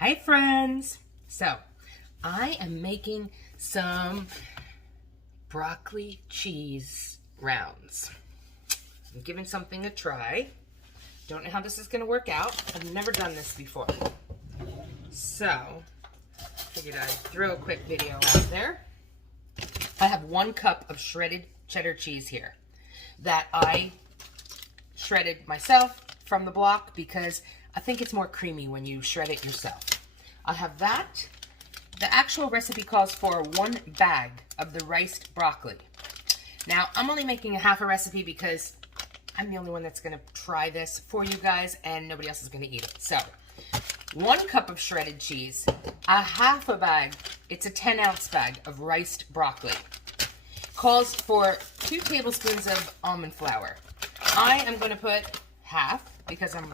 Hi friends! So, I am making some broccoli cheese rounds. I'm giving something a try. Don't know how this is going to work out. I've never done this before. So, figured I'd throw a quick video out there. I have 1 cup of shredded cheddar cheese here that I shredded myself from the block because I think it's more creamy when you shred it yourself. I have that. The actual recipe calls for 1 bag of the riced broccoli. Now, I'm only making a half a recipe because I'm the only one that's going to try this for you guys and nobody else is going to eat it. So, 1 cup of shredded cheese, a half a bag, it's a 10-ounce bag of riced broccoli. Calls for 2 tablespoons of almond flour. I am going to put half because I'm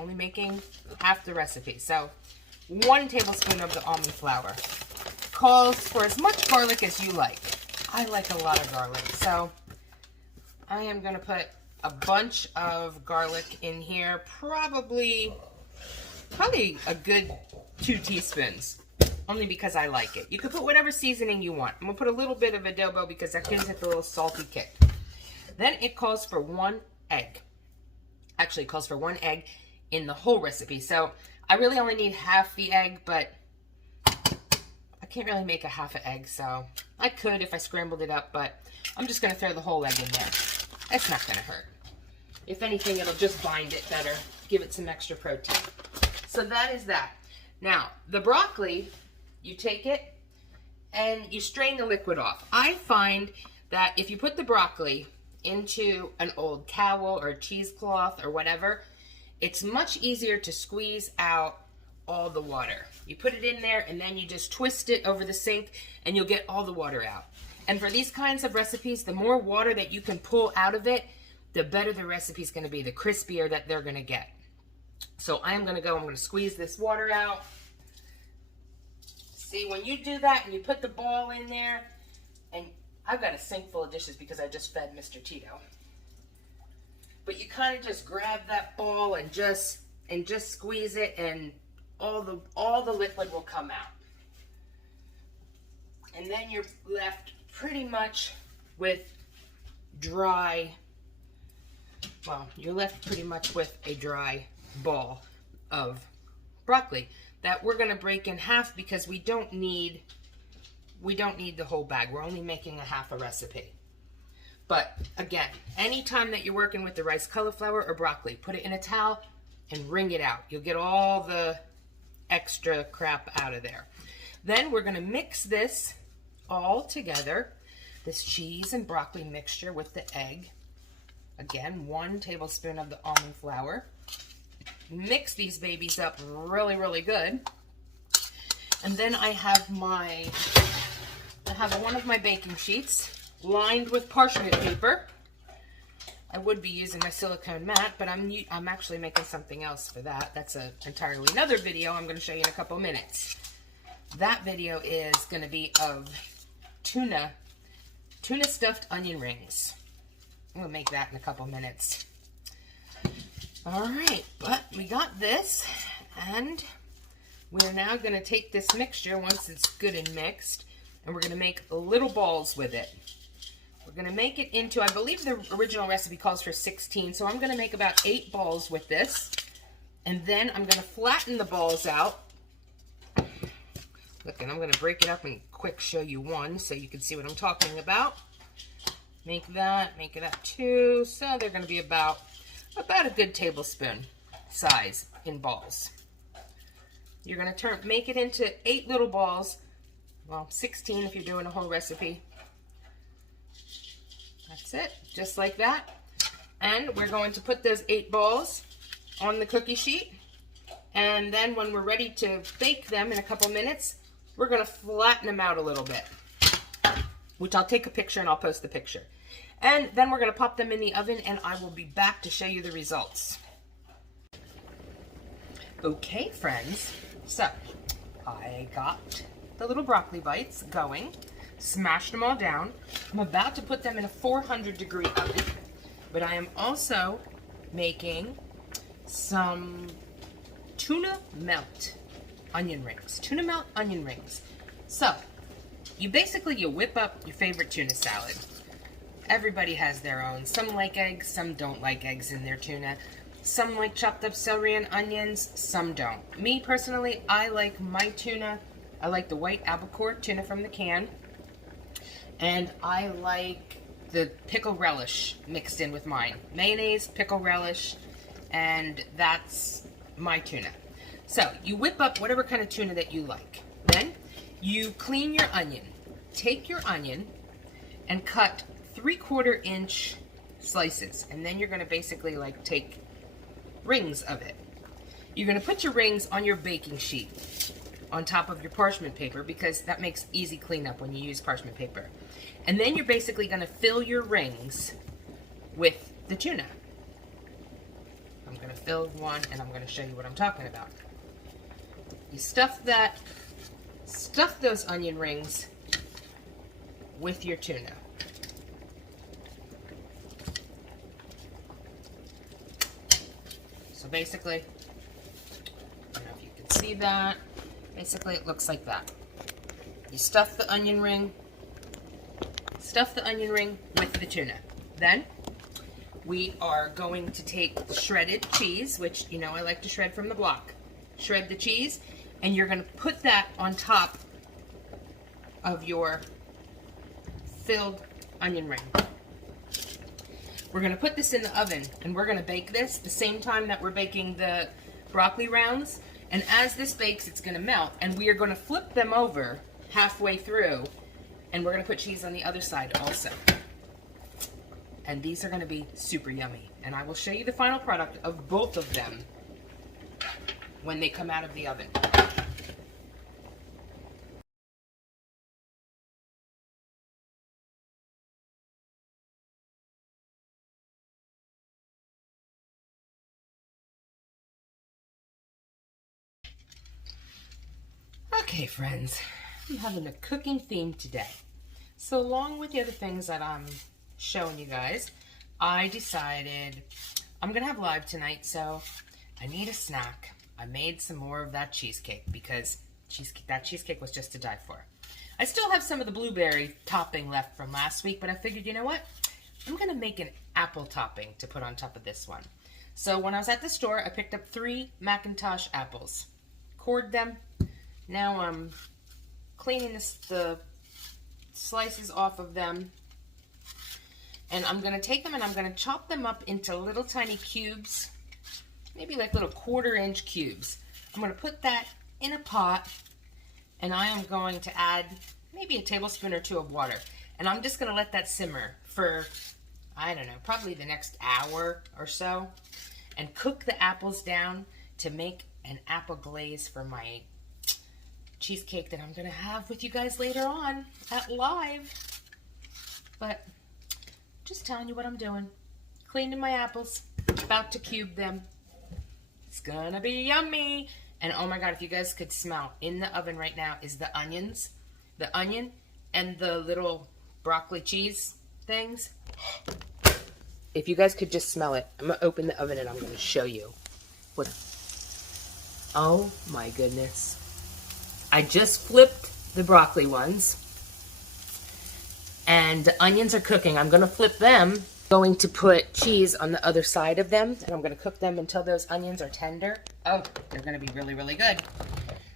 only making half the recipe. So 1 tablespoon of the almond flour. Calls for as much garlic as you like. I like a lot of garlic, so I am going to put a bunch of garlic in here, probably a good 2 teaspoons, only because I like it. You can put whatever seasoning you want. I'm going to put a little bit of adobo because that gives it the little salty kick. Then it calls for 1 egg. Actually, it calls for 1 egg in the whole recipe. So I really only need half the egg, but I can't really make a half an egg, so I could if I scrambled it up, but I'm just going to throw the whole egg in there. It's not going to hurt. If anything, it'll just bind it better, give it some extra protein. So that is that. Now, the broccoli, you take it and you strain the liquid off. I find that if you put the broccoli into an old towel or a cheesecloth or whatever, it's much easier to squeeze out all the water. You put it in there and then you just twist it over the sink and you'll get all the water out. And for these kinds of recipes, the more water that you can pull out of it, the better the recipe's going to be, the crispier that they're going to get. So I'm going to squeeze this water out. See, when you do that and you put the ball in there, and I've got a sink full of dishes because I just fed Mr. Tito. But you kind of just grab that ball and just squeeze it, and all the liquid will come out. And then you're left pretty much with a dry ball of broccoli that we're going to break in half because we don't need the whole bag. We're only making a half a recipe. But again, anytime that you're working with the rice cauliflower or broccoli, put it in a towel and wring it out. You'll get all the extra crap out of there. Then we're going to mix this all together, this cheese and broccoli mixture with the egg. Again, 1 tablespoon of the almond flour. Mix these babies up really, really good. And then I have one of my baking sheets lined with parchment paper. I would be using my silicone mat, but I'm actually making something else for that. That's entirely another video I'm going to show you in a couple minutes. That video is going to be of tuna stuffed onion rings. I'm going to make that in a couple minutes. All right, but we got this, and we're now going to take this mixture once it's good and mixed, and we're going to make little balls with it. We're going to make it into, I believe the original recipe calls for 16, so I'm going to make about 8 balls with this, and then I'm going to flatten the balls out. Look, and I'm going to break it up and quick show you one so you can see what I'm talking about. Make that 2, so they're going to be about a good tablespoon size in balls. You're going to make it into 8 little balls. Well, 16 if you're doing a whole recipe. That's it, just like that. And we're going to put those 8 balls on the cookie sheet. And then when we're ready to bake them in a couple minutes, we're going to flatten them out a little bit, which I'll take a picture and I'll post the picture. And then we're going to pop them in the oven and I will be back to show you the results. Okay, friends, so I got the little broccoli bites going, smashed them all down. I'm about to put them in a 400-degree oven, but I am also making some tuna melt. onion rings. Tuna melt onion rings. So, you whip up your favorite tuna salad. Everybody has their own. Some like eggs, some don't like eggs in their tuna. Some like chopped up celery and onions, some don't. Me personally, I like my tuna. I like the white albacore tuna from the can. And I like the pickle relish mixed in with mine. Mayonnaise, pickle relish, and that's my tuna. So you whip up whatever kind of tuna that you like. Then you clean your onion. Take your onion and cut 3/4 inch slices. And then you're going to basically like take rings of it. You're going to put your rings on your baking sheet on top of your parchment paper because that makes easy cleanup when you use parchment paper. And then you're basically going to fill your rings with the tuna. I'm going to fill one and I'm going to show you what I'm talking about. You stuff those onion rings with your tuna. So basically, I don't know if you can see that. Basically, it looks like that. You stuff the onion ring with the tuna. Then we are going to take the shredded cheese, which you know I like to shred from the block. Shred the cheese, and you're going to put that on top of your filled onion ring. We're going to put this in the oven, and we're going to bake this the same time that we're baking the broccoli rounds. And as this bakes, it's going to melt, and we are going to flip them over halfway through, and we're going to put cheese on the other side also. And these are going to be super yummy. And I will show you the final product of both of them when they come out of the oven. Okay, friends, I'm having a cooking theme today. So along with the other things that I'm showing you guys, I decided I'm going to have live tonight, so I need a snack. I made some more of that cheesecake because that cheesecake was just to die for. I still have some of the blueberry topping left from last week, but I figured, you know what? I'm going to make an apple topping to put on top of this one. So when I was at the store, I picked up 3 Macintosh apples, cored them. Now I'm cleaning the slices off of them, and I'm going to take them and I'm going to chop them up into little tiny cubes, maybe like little 1/4 inch cubes. I'm going to put that in a pot, and I am going to add maybe a tablespoon or 2 of water, and I'm just going to let that simmer for, I don't know, probably the next hour or so, and cook the apples down to make an apple glaze for my cheesecake that I'm going to have with you guys later on at live. But just telling you what I'm doing. Cleaning my apples, about to cube them. It's gonna be yummy. And oh my god, if you guys could smell in the oven right now is the onion and the little broccoli cheese things. If you guys could just smell it. I'm gonna open the oven and I'm gonna show you what. Oh my goodness. I just flipped the broccoli ones, and the onions are cooking. I'm going to flip them. Going to put cheese on the other side of them, and I'm going to cook them until those onions are tender. Oh, they're going to be really, really good.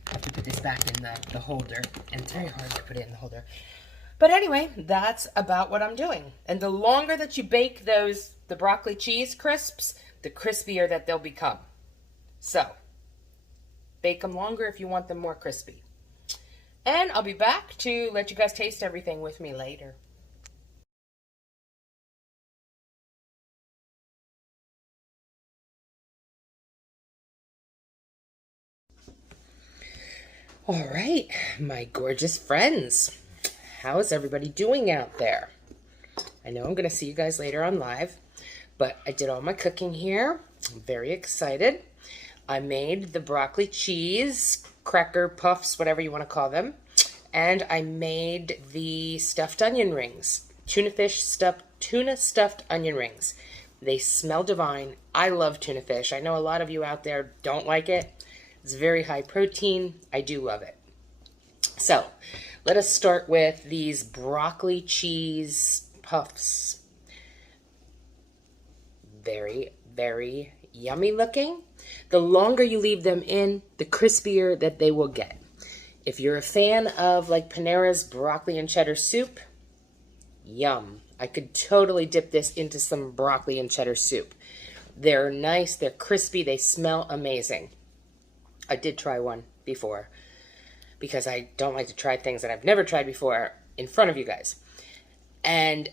I have to put this back in the holder, and it's very hard to put it in the holder. But anyway, that's about what I'm doing. And the longer that you bake the broccoli cheese crisps, the crispier that they'll become. So, bake them longer if you want them more crispy. And I'll be back to let you guys taste everything with me later. All right, my gorgeous friends. How's everybody doing out there? I know I'm going to see you guys later on live, but I did all my cooking here. I'm very excited. I made the broccoli cheese, cracker puffs, whatever you want to call them. And I made the stuffed onion rings, tuna stuffed onion rings. They smell divine. I love tuna fish. I know a lot of you out there don't like it. It's very high protein. I do love it. So let us start with these broccoli cheese puffs. Very, very yummy looking. The longer you leave them in, the crispier that they will get. If you're a fan of like Panera's broccoli and cheddar soup, yum. I could totally dip this into some broccoli and cheddar soup. They're nice, they're crispy, they smell amazing. I did try one before because I don't like to try things that I've never tried before in front of you guys. And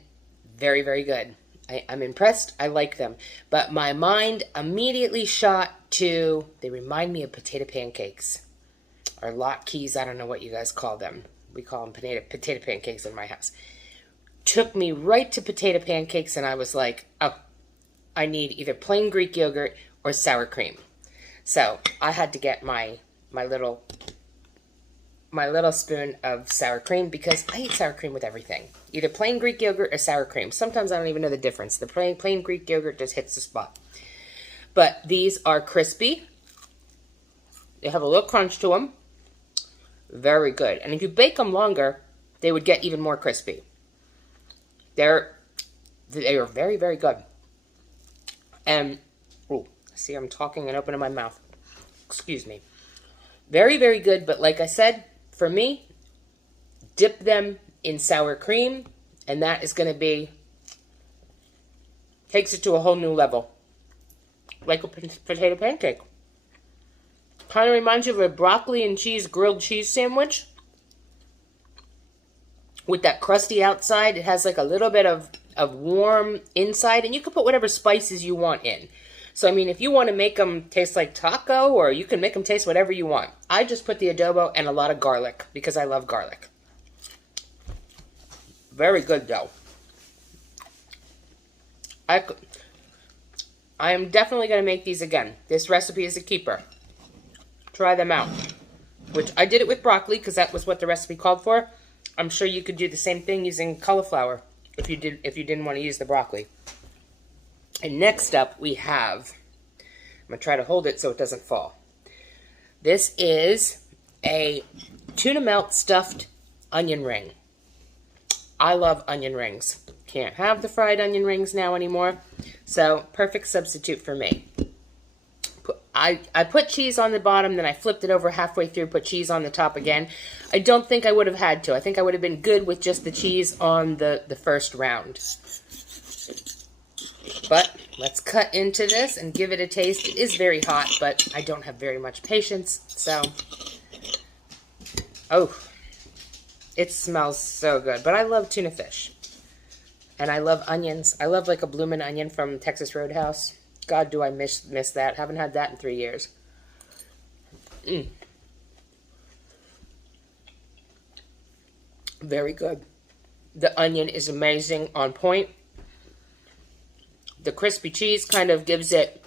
very, very good. I'm impressed. I like them. But my mind immediately shot to, they remind me of potato pancakes. Or latkes, I don't know what you guys call them. We call them potato pancakes in my house. Took me right to potato pancakes, and I was like, oh, I need either plain Greek yogurt or sour cream. So I had to get my little spoon of sour cream because I eat sour cream with everything. Either plain Greek yogurt or sour cream. Sometimes I don't even know the difference. The plain Greek yogurt just hits the spot. But these are crispy. They have a little crunch to them. Very good. And if you bake them longer, they would get even more crispy. They are very, very good. And, oh, see, I'm talking and opening my mouth. Excuse me. Very, very good. But like I said, for me, dip them in sour cream, and that is going to be, takes it to a whole new level. Like a potato pancake. Kind of reminds you of a broccoli and cheese grilled cheese sandwich. With that crusty outside, it has like a little bit of warm inside, and you can put whatever spices you want in. So, I mean, if you want to make them taste like taco, or you can make them taste whatever you want. I just put the adobo and a lot of garlic, because I love garlic. Very good, though. I am definitely going to make these again. This recipe is a keeper. Try them out. Which, I did it with broccoli, because that was what the recipe called for. I'm sure you could do the same thing using cauliflower, if you didn't want to use the broccoli. And next up, we have, I'm going to try to hold it so it doesn't fall. This is a tuna melt stuffed onion ring. I love onion rings. Can't have the fried onion rings now anymore, so perfect substitute for me. I put cheese on the bottom, then I flipped it over halfway through, put cheese on the top again. I don't think I would have had to. I think I would have been good with just the cheese on the first round. But let's cut into this and give it a taste. It is very hot, but I don't have very much patience, so... Oh, it smells so good. But I love tuna fish. And I love onions. I love like a bloomin' onion from Texas Roadhouse. God, do I miss that. Haven't had that in 3 years. Very good. The onion is amazing, on point. The crispy cheese kind of gives it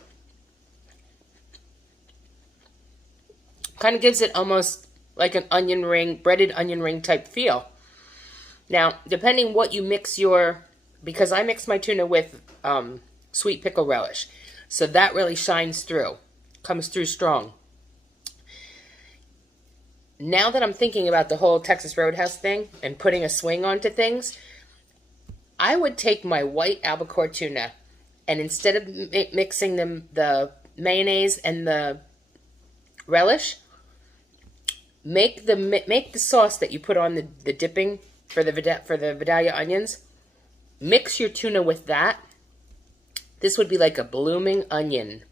almost like an onion ring, breaded onion ring type feel. Now, depending what you mix because I mix my tuna with sweet pickle relish. So that really shines through, comes through strong. Now that I'm thinking about the whole Texas Roadhouse thing and putting a swing onto things, I would take my white albacore tuna and instead of mixing the mayonnaise and the relish, make the sauce that you put on the dipping for the Vidalia onions. Mix your tuna with that. This would be like a blooming onion.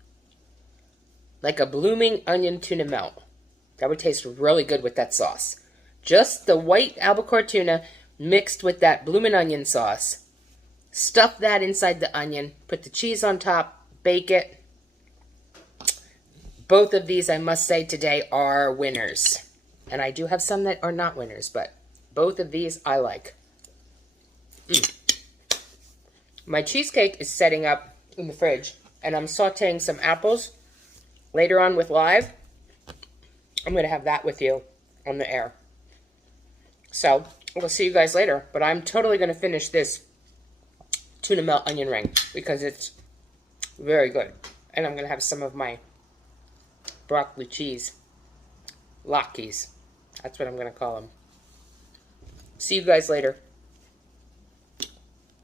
Like a blooming onion tuna melt. That would taste really good with that sauce. Just the white albacore tuna mixed with that blooming onion sauce. Stuff that inside the onion. Put the cheese on top. Bake it. Both of these, I must say today, are winners. And I do have some that are not winners, but both of these I like. My cheesecake is setting up in the fridge, and I'm sauteing some apples. Later on with live, I'm going to have that with you on the air. So, we'll see you guys later, but I'm totally going to finish this tuna melt onion ring because it's very good. And I'm going to have some of my broccoli cheese Lockies. That's what I'm going to call them. See you guys later.